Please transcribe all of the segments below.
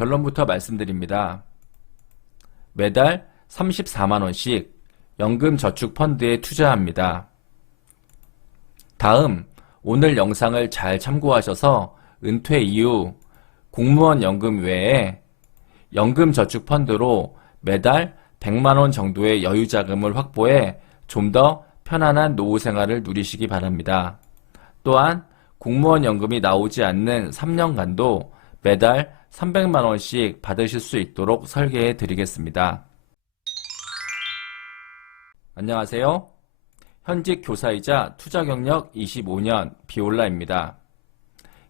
결론부터 말씀드립니다. 매달 34만원씩 연금저축펀드에 투자합니다. 다음, 오늘 영상을 잘 참고하셔서 은퇴 이후 공무원 연금 외에 연금저축펀드로 매달 100만원 정도의 여유자금을 확보해 좀 더 편안한 노후 생활을 누리시기 바랍니다. 또한 공무원 연금이 나오지 않는 3년간도 매달 300만원씩 받으실 수 있도록 설계해 드리겠습니다. 안녕하세요. 현직 교사이자 투자경력 25년 비올라입니다.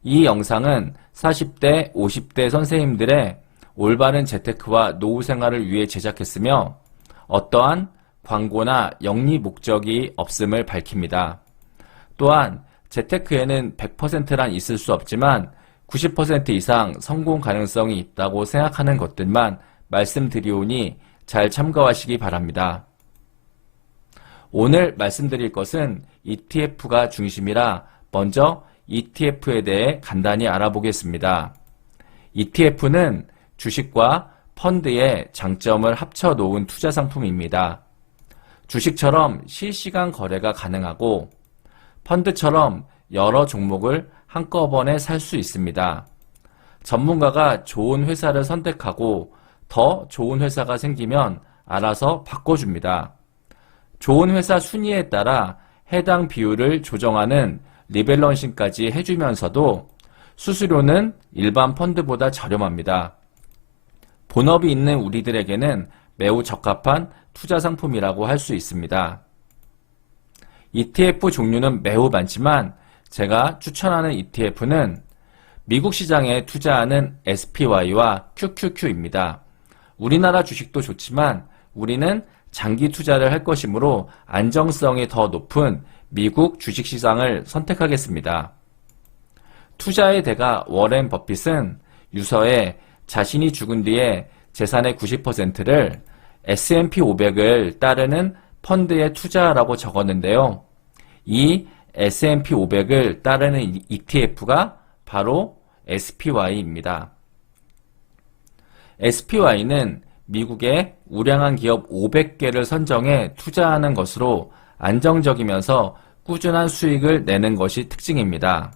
이 영상은 40대, 50대 선생님들의 올바른 재테크와 노후 생활을 위해 제작했으며 어떠한 광고나 영리 목적이 없음을 밝힙니다. 또한 재테크에는 100%란 있을 수 없지만 90% 이상 성공 가능성이 있다고 생각하는 것들만 말씀드리오니 잘 참고하시기 바랍니다. 오늘 말씀드릴 것은 ETF가 중심이라 먼저 ETF에 대해 간단히 알아보겠습니다. ETF는 주식과 펀드의 장점을 합쳐 놓은 투자 상품입니다. 주식처럼 실시간 거래가 가능하고 펀드처럼 여러 종목을 한꺼번에 살 수 있습니다. 전문가가 좋은 회사를 선택하고 더 좋은 회사가 생기면 알아서 바꿔줍니다. 좋은 회사 순위에 따라 해당 비율을 조정하는 리밸런싱까지 해주면서도 수수료는 일반 펀드보다 저렴합니다. 본업이 있는 우리들에게는 매우 적합한 투자 상품이라고 할 수 있습니다. ETF 종류는 매우 많지만 제가 추천하는 ETF는 미국 시장에 투자하는 SPY와 QQQ입니다. 우리나라 주식도 좋지만 우리는 장기 투자를 할 것이므로 안정성이 더 높은 미국 주식시장을 선택하겠습니다. 투자의 대가 워렌 버핏은 유서에 자신이 죽은 뒤에 재산의 90%를 S&P 500을 따르는 펀드에 투자하라고 적었는데요. 이 S&P 500을 따르는 ETF가 바로 SPY입니다. SPY는 미국의 우량한 기업 500개를 선정해 투자하는 것으로 안정적이면서 꾸준한 수익을 내는 것이 특징입니다.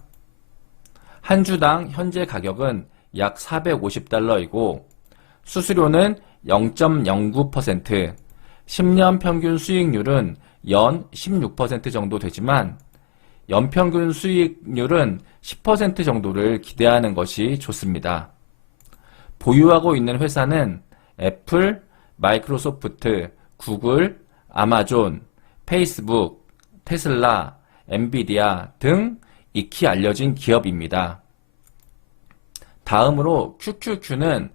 한 주당 현재 가격은 약 450달러이고 수수료는 0.09%, 10년 평균 수익률은 연 16% 정도 되지만 연평균 수익률은 10% 정도를 기대하는 것이 좋습니다. 보유하고 있는 회사는 애플, 마이크로소프트, 구글, 아마존, 페이스북, 테슬라, 엔비디아 등 익히 알려진 기업입니다. 다음으로 QQQ는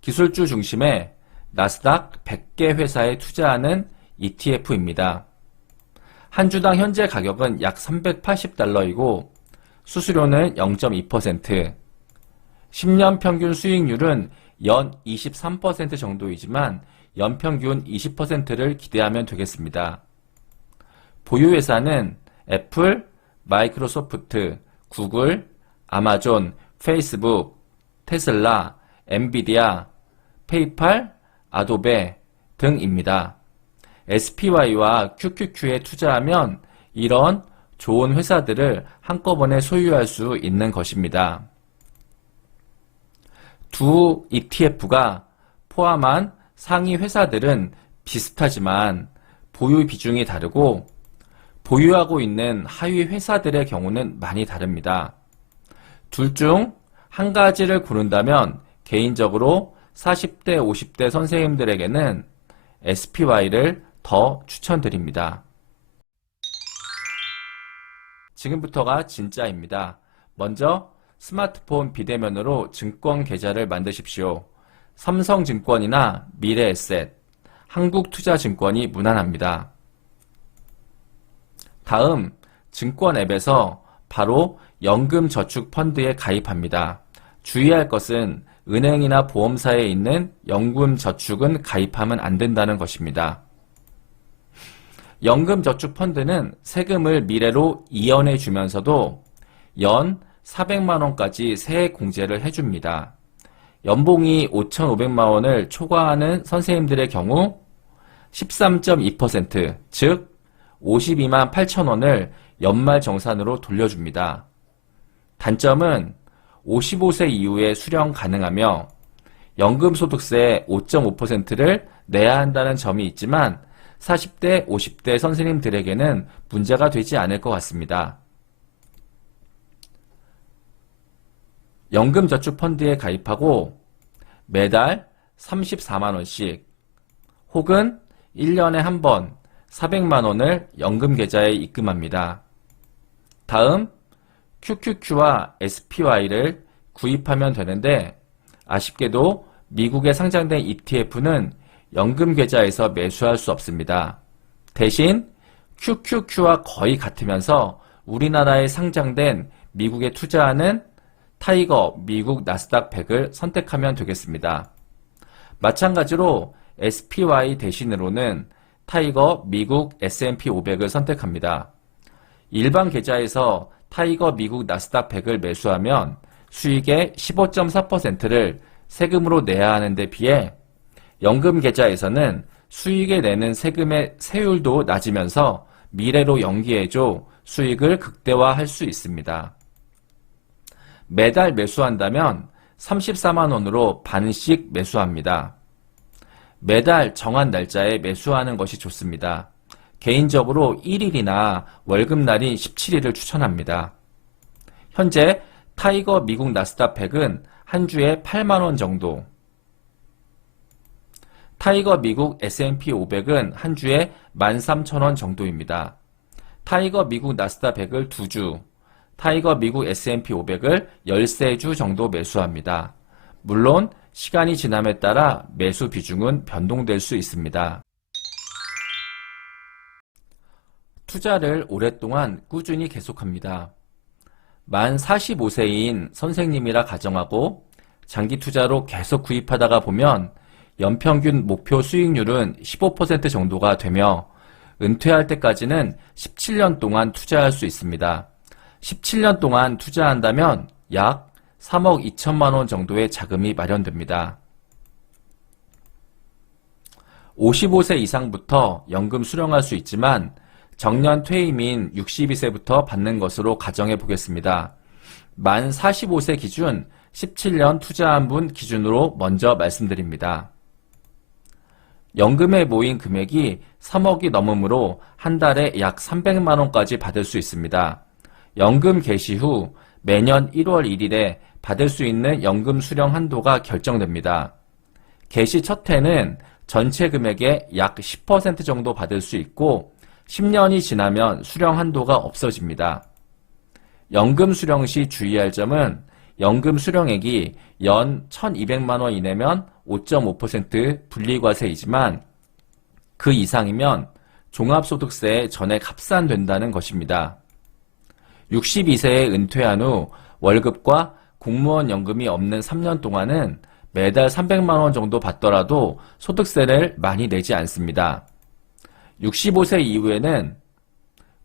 기술주 중심의 나스닥 100개 회사에 투자하는 ETF입니다. 한 주당 현재 가격은 약 380달러이고 수수료는 0.2%, 10년 평균 수익률은 연 23% 정도이지만 연평균 20%를 기대하면 되겠습니다. 보유회사는 애플, 마이크로소프트, 구글, 아마존, 페이스북, 테슬라, 엔비디아, 페이팔, 아도베 등입니다. SPY와 QQQ에 투자하면 이런 좋은 회사들을 한꺼번에 소유할 수 있는 것입니다. 두 ETF가 포함한 상위 회사들은 비슷하지만 보유 비중이 다르고 보유하고 있는 하위 회사들의 경우는 많이 다릅니다. 둘 중 한 가지를 고른다면 개인적으로 40대, 50대 선생님들에게는 SPY를 더 추천드립니다. 지금부터가 진짜입니다. 먼저 스마트폰 비대면으로 증권 계좌를 만드십시오. 삼성증권이나 미래에셋, 한국투자증권이 무난합니다. 다음, 증권 앱에서 바로 연금저축펀드에 가입합니다. 주의할 것은 은행이나 보험사에 있는 연금저축은 가입하면 안 된다는 것입니다. 연금저축펀드는 세금을 미래로 이연해 주면서도 연 400만원까지 세액 공제를 해줍니다. 연봉이 5,500만 원을 초과하는 선생님들의 경우 13.2%, 즉 52만 8천 원을 연말 정산으로 돌려줍니다. 단점은 55세 이후에 수령 가능하며 연금소득세 5.5%를 내야 한다는 점이 있지만 40대, 50대 선생님들에게는 문제가 되지 않을 것 같습니다. 연금저축펀드에 가입하고 매달 34만 원씩 혹은 1년에 한 번 400만 원을 연금계좌에 입금합니다. 다음 QQQ와 SPY를 구입하면 되는데 아쉽게도 미국에 상장된 ETF는 연금계좌에서 매수할 수 없습니다. 대신 QQQ와 거의 같으면서 우리나라에 상장된 미국에 투자하는 타이거 미국 나스닥 100을 선택하면 되겠습니다. 마찬가지로 SPY 대신으로는 타이거 미국 S&P 500을 선택합니다. 일반 계좌에서 타이거 미국 나스닥 100을 매수하면 수익의 15.4%를 세금으로 내야 하는 데 비해 연금 계좌에서는 수익에 내는 세금의 세율도 낮으면서 미래로 연기해줘 수익을 극대화할 수 있습니다. 매달 매수한다면 34만 원으로 반씩 매수합니다. 매달 정한 날짜에 매수하는 것이 좋습니다. 개인적으로 1일이나 월급날인 17일을 추천합니다. 현재 타이거 미국 나스닥 100은 한 주에 8만 원 정도, 타이거 미국 S&P 500은 한 주에 13,000원 정도입니다. 타이거 미국 나스닥 100을 2주, 타이거 미국 S&P 500을 13주 정도 매수합니다. 물론 시간이 지남에 따라 매수 비중은 변동될 수 있습니다. 투자를 오랫동안 꾸준히 계속합니다. 만 45세인 선생님이라 가정하고 장기 투자로 계속 구입하다가 보면 연평균 목표 수익률은 15% 정도가 되며 은퇴할 때까지는 17년 동안 투자할 수 있습니다. 17년 동안 투자한다면 약 3억 2천만 원 정도의 자금이 마련됩니다. 55세 이상부터 연금 수령할 수 있지만 정년 퇴임인 62세부터 받는 것으로 가정해 보겠습니다. 만 45세 기준 17년 투자한 분 기준으로 먼저 말씀드립니다. 연금에 모인 금액이 3억이 넘으므로 한 달에 약 300만 원까지 받을 수 있습니다. 연금 개시 후 매년 1월 1일에 받을 수 있는 연금 수령 한도가 결정됩니다. 개시 첫 해는 전체 금액의 약 10% 정도 받을 수 있고 10년이 지나면 수령 한도가 없어집니다. 연금 수령 시 주의할 점은 연금 수령액이 연 1,200만 원 이내면 5.5% 분리과세이지만 그 이상이면 종합소득세에 전액 합산된다는 것입니다. 62세에 은퇴한 후 월급과 공무원 연금이 없는 3년 동안은 매달 300만 원 정도 받더라도 소득세를 많이 내지 않습니다. 65세 이후에는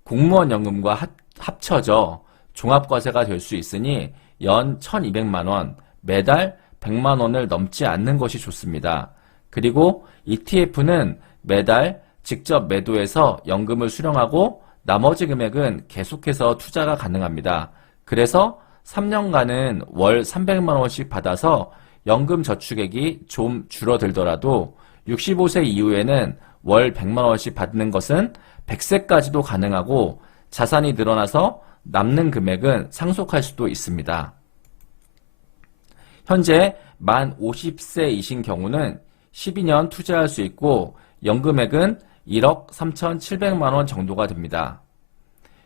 공무원 연금과 합쳐져 종합과세가 될 수 있으니 연 1,200만 원, 매달 100만 원을 넘지 않는 것이 좋습니다. 그리고 ETF는 매달 직접 매도해서 연금을 수령하고 나머지 금액은 계속해서 투자가 가능합니다. 그래서 3년간은 월 300만 원씩 받아서 연금 저축액이 좀 줄어들더라도 65세 이후에는 월 100만 원씩 받는 것은 100세까지도 가능하고 자산이 늘어나서 남는 금액은 상속할 수도 있습니다. 현재 만 50세이신 경우는 12년 투자할 수 있고 연금액은 1억 3,700만 원 정도가 됩니다.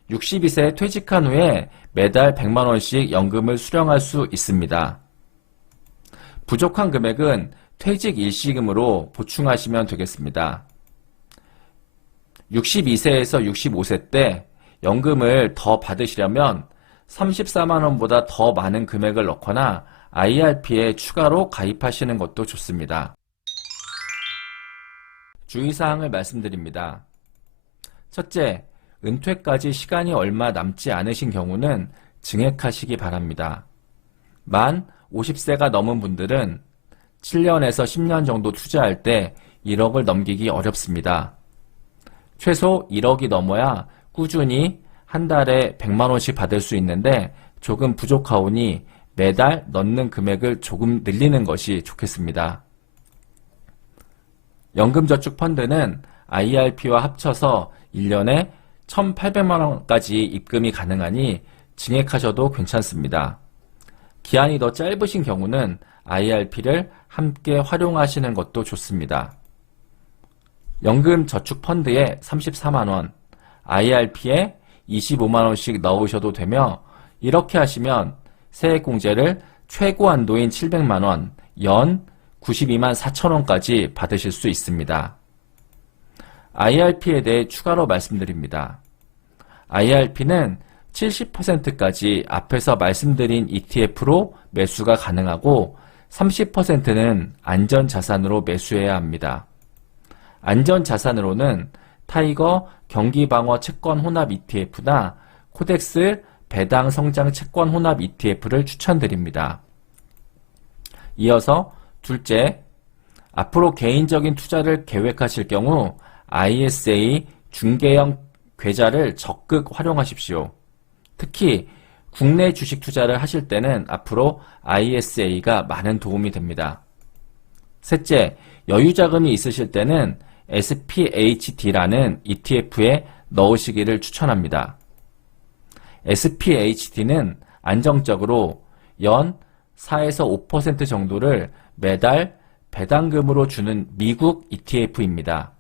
62세 퇴직한 후에 매달 100만 원씩 연금을 수령할 수 있습니다. 부족한 금액은 퇴직 일시금으로 보충하시면 되겠습니다. 62세에서 65세 때 연금을 더 받으시려면 34만 원보다 더 많은 금액을 넣거나 IRP에 추가로 가입하시는 것도 좋습니다. 주의사항을 말씀드립니다. 첫째, 은퇴까지 시간이 얼마 남지 않으신 경우는 증액하시기 바랍니다. 만 50세가 넘은 분들은 7년에서 10년 정도 투자할 때 1억을 넘기기 어렵습니다. 최소 1억이 넘어야 꾸준히 한 달에 100만 원씩 받을 수 있는데 조금 부족하오니 매달 넣는 금액을 조금 늘리는 것이 좋겠습니다. 연금저축펀드는 IRP와 합쳐서 1년에 1,800만 원까지 입금이 가능하니 증액하셔도 괜찮습니다. 기한이 더 짧으신 경우는 IRP를 함께 활용하시는 것도 좋습니다. 연금저축펀드에 34만 원, IRP에 25만 원씩 넣으셔도 되며 이렇게 하시면 세액공제를 최고 한도인 700만 원, 연 92만 4천 원까지 받으실 수 있습니다. IRP에 대해 추가로 말씀드립니다. IRP는 70%까지 앞에서 말씀드린 ETF로 매수가 가능하고 30%는 안전자산으로 매수해야 합니다. 안전자산으로는 타이거 경기방어 채권 혼합 ETF나 코덱스 배당 성장 채권 혼합 ETF를 추천드립니다. 이어서 둘째, 앞으로 개인적인 투자를 계획하실 경우 ISA 중개형 계좌를 적극 활용하십시오. 특히 국내 주식 투자를 하실 때는 앞으로 ISA가 많은 도움이 됩니다. 셋째, 여유 자금이 있으실 때는 SPHD라는 ETF에 넣으시기를 추천합니다. SPHD는 안정적으로 연 4에서 5% 정도를 매달 배당금으로 주는 미국 ETF입니다.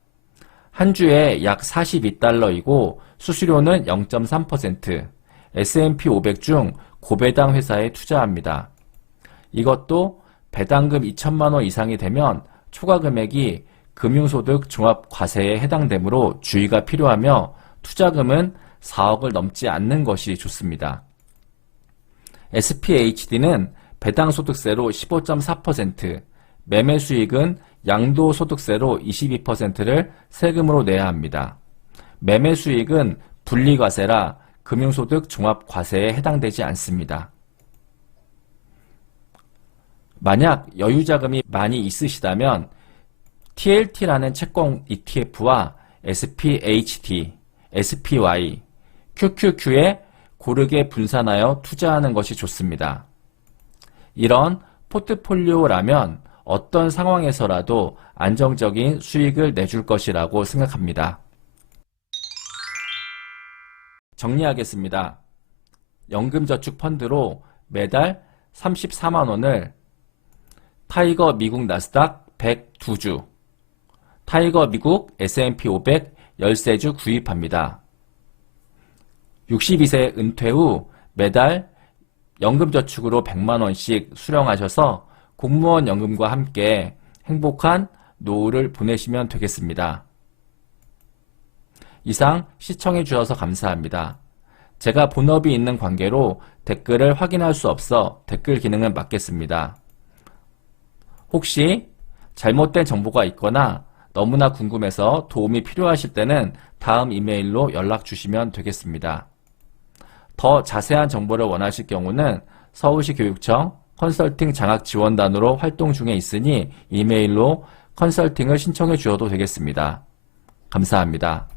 한 주에 약 42달러이고 수수료는 0.3%, S&P 500 중 고배당 회사에 투자합니다. 이것도 배당금 2천만 원 이상이 되면 초과 금액이 금융소득 종합과세에 해당되므로 주의가 필요하며 투자금은 4억을 넘지 않는 것이 좋습니다. SPHD는 배당소득세로 15.4%, 매매수익은 양도소득세로 22%를 세금으로 내야 합니다. 매매수익은 분리과세라 금융소득 종합과세에 해당되지 않습니다. 만약 여유자금이 많이 있으시다면 TLT라는 채권 ETF와 SPHD, SPY, QQQ에 고르게 분산하여 투자하는 것이 좋습니다. 이런 포트폴리오라면 어떤 상황에서라도 안정적인 수익을 내줄 것이라고 생각합니다. 정리하겠습니다. 연금저축펀드로 매달 34만 원을 타이거 미국 나스닥 102주, 타이거 미국 S&P 500 13주 구입합니다. 62세 은퇴 후 매달 연금저축으로 100만 원씩 수령하셔서 공무원 연금과 함께 행복한 노후를 보내시면 되겠습니다. 이상 시청해 주셔서 감사합니다. 제가 본업이 있는 관계로 댓글을 확인할 수 없어 댓글 기능은 막겠습니다. 혹시 잘못된 정보가 있거나 너무나 궁금해서 도움이 필요하실 때는 다음 이메일로 연락 주시면 되겠습니다. 더 자세한 정보를 원하실 경우는 서울시 교육청 컨설팅 장학지원단으로 활동 중에 있으니 이메일로 컨설팅을 신청해 주셔도 되겠습니다. 감사합니다.